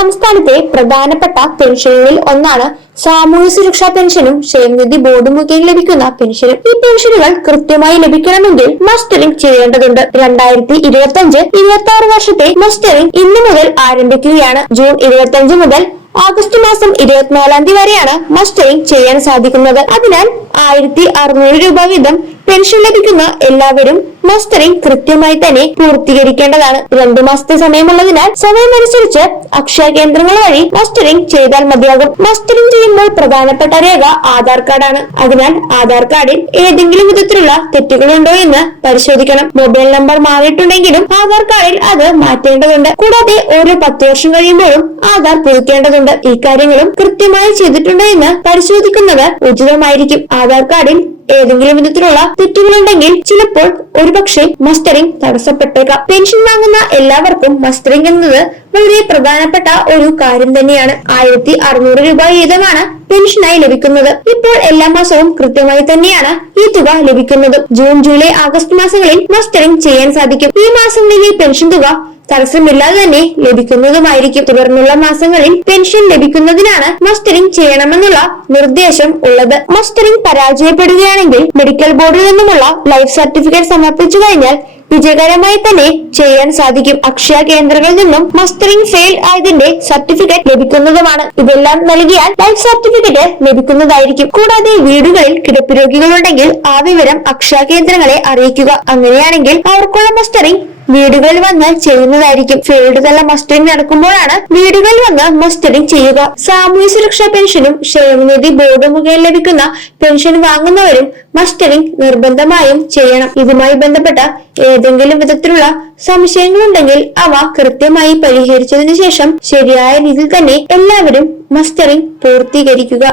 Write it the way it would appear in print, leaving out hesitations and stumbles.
സംസ്ഥാനത്തെ പ്രധാനപ്പെട്ട പെൻഷനുകളിൽ ഒന്നാണ് സാമൂഹ്യ സുരക്ഷാ പെൻഷനും ക്ഷേമനിധി ബോർഡ് മുഖേന ലഭിക്കുന്ന പെൻഷനും. ഈ പെൻഷനുകൾ കൃത്യമായി ലഭിക്കണമെങ്കിൽ മസ്റ്ററിംഗ് ചെയ്യേണ്ടതുണ്ട്. 2025-26 വർഷത്തെ മസ്റ്ററിംഗ് ഇന്നു മുതൽ ആരംഭിക്കുകയാണ്. ജൂൺ 25 മുതൽ ആഗസ്റ്റ് മാസം 24 വരെയാണ് മസ്റ്ററിംഗ് ചെയ്യാൻ സാധിക്കുന്നത്. അതിനാൽ 1600 രൂപ വീതം പെൻഷൻ ലഭിക്കുന്ന എല്ലാവരും മസ്റ്ററിംഗ് കൃത്യമായി തന്നെ പൂർത്തീകരിക്കേണ്ടതാണ്. 2 മാസത്തെ സമയമുള്ളതിനാൽ സമയമനുസരിച്ച് അക്ഷയ കേന്ദ്രങ്ങൾ വഴി മസ്റ്ററിംഗ് ചെയ്താൽ മതിയാകും. മസ്റ്ററിംഗ് ചെയ്യുമ്പോൾ പ്രധാനപ്പെട്ട രേഖ ആധാർ കാർഡാണ്. അതിനാൽ ആധാർ കാർഡിൽ ഏതെങ്കിലും വിധത്തിലുള്ള തെറ്റുകളുണ്ടോ എന്ന് പരിശോധിക്കണം. മൊബൈൽ നമ്പർ മാറിയിട്ടുണ്ടെങ്കിലും ആധാർ കാർഡിൽ അത് മാറ്റേണ്ടതുണ്ട്. കൂടാതെ ഓരോ 10 വർഷം കഴിയുമ്പോഴും ആധാർ പുതുക്കേണ്ടതുണ്ട്. ഈ കാര്യങ്ങളും കൃത്യമായി ചെയ്തിട്ടുണ്ടോ എന്ന് പരിശോധിക്കുന്നത് ഉചിതമായിരിക്കും. ആധാർ കാർഡിൽ ഏതെങ്കിലും വിധത്തിലുള്ള തെറ്റുകളുണ്ടെങ്കിൽ ചിലപ്പോൾ ഒരുപക്ഷെ മസ്റ്ററിംഗ് തടസ്സപ്പെട്ടേക്കാം. പെൻഷൻ വാങ്ങുന്ന എല്ലാവർക്കും മസ്റ്ററിംഗ് എന്നത് വളരെ പ്രധാനപ്പെട്ട ഒരു കാര്യം തന്നെയാണ്. 1600 രൂപ വീതമാണ് പെൻഷനായി ലഭിക്കുന്നത്. ഇപ്പോൾ എല്ലാ മാസവും കൃത്യമായി തന്നെയാണ് ഈ തുക ലഭിക്കുന്നത്. ജൂൺ, ജൂലൈ, ആഗസ്റ്റ് മാസങ്ങളിൽ മസ്റ്ററിംഗ് ചെയ്യാൻ സാധിക്കും. ഈ മാസങ്ങളിലെ പെൻഷൻ തുക തടസ്സമില്ലാതെ തന്നെ ലഭിക്കുന്നതുമായിരിക്കും. തുടർന്നുള്ള മാസങ്ങളിൽ പെൻഷൻ ലഭിക്കുന്നതിനാണ് മസ്റ്ററിംഗ് ചെയ്യണമെന്നുള്ള നിർദ്ദേശം ഉള്ളത്. മസ്റ്ററിംഗ് പരാജയപ്പെടുകയാണെങ്കിൽ മെഡിക്കൽ ബോർഡിൽ നിന്നുമുള്ള ലൈഫ് സർട്ടിഫിക്കറ്റ് സമർപ്പിച്ചു കഴിഞ്ഞാൽ വിജയകരമായി തന്നെ ചെയ്യാൻ സാധിക്കും. അക്ഷയ കേന്ദ്രങ്ങളിൽ നിന്നും മസ്റ്ററിംഗ് ഫെയിൽ ആയതിന്റെ സർട്ടിഫിക്കറ്റ് ലഭിക്കുന്നതുമാണ്. ഇതെല്ലാം നൽകിയാൽ ലൈഫ് സർട്ടിഫിക്കറ്റ് ലഭിക്കുന്നതായിരിക്കും. കൂടാതെ വീടുകളിൽ കിടപ്പ് രോഗികളുണ്ടെങ്കിൽ ആ വിവരം അക്ഷയ കേന്ദ്രങ്ങളെ അറിയിക്കുക. അങ്ങനെയാണെങ്കിൽ അവർക്കുള്ള മസ്റ്ററിംഗ് വീടുകളിൽ വന്ന് ചെയ്യുന്നതായിരിക്കും. ഫീൽഡ് തല മസ്റ്ററിംഗ് നടക്കുമ്പോഴാണ് വീടുകളിൽ വന്ന് മസ്റ്ററിംഗ് ചെയ്യുക. സാമൂഹ്യ സുരക്ഷാ പെൻഷനും ക്ഷേമനിധി ബോർഡ് മുഖേന ലഭിക്കുന്ന പെൻഷൻ വാങ്ങുന്നവരും മസ്റ്ററിംഗ് നിർബന്ധമായും ചെയ്യണം. ഇതുമായി ബന്ധപ്പെട്ട ഏതെങ്കിലും വിധത്തിലുള്ള സംശയങ്ങളുണ്ടെങ്കിൽ അവ കൃത്യമായി പരിഹരിച്ചതിനു ശേഷം ശരിയായ രീതിയിൽ തന്നെ എല്ലാവരും മസ്റ്ററിംഗ് പൂർത്തീകരിക്കുക.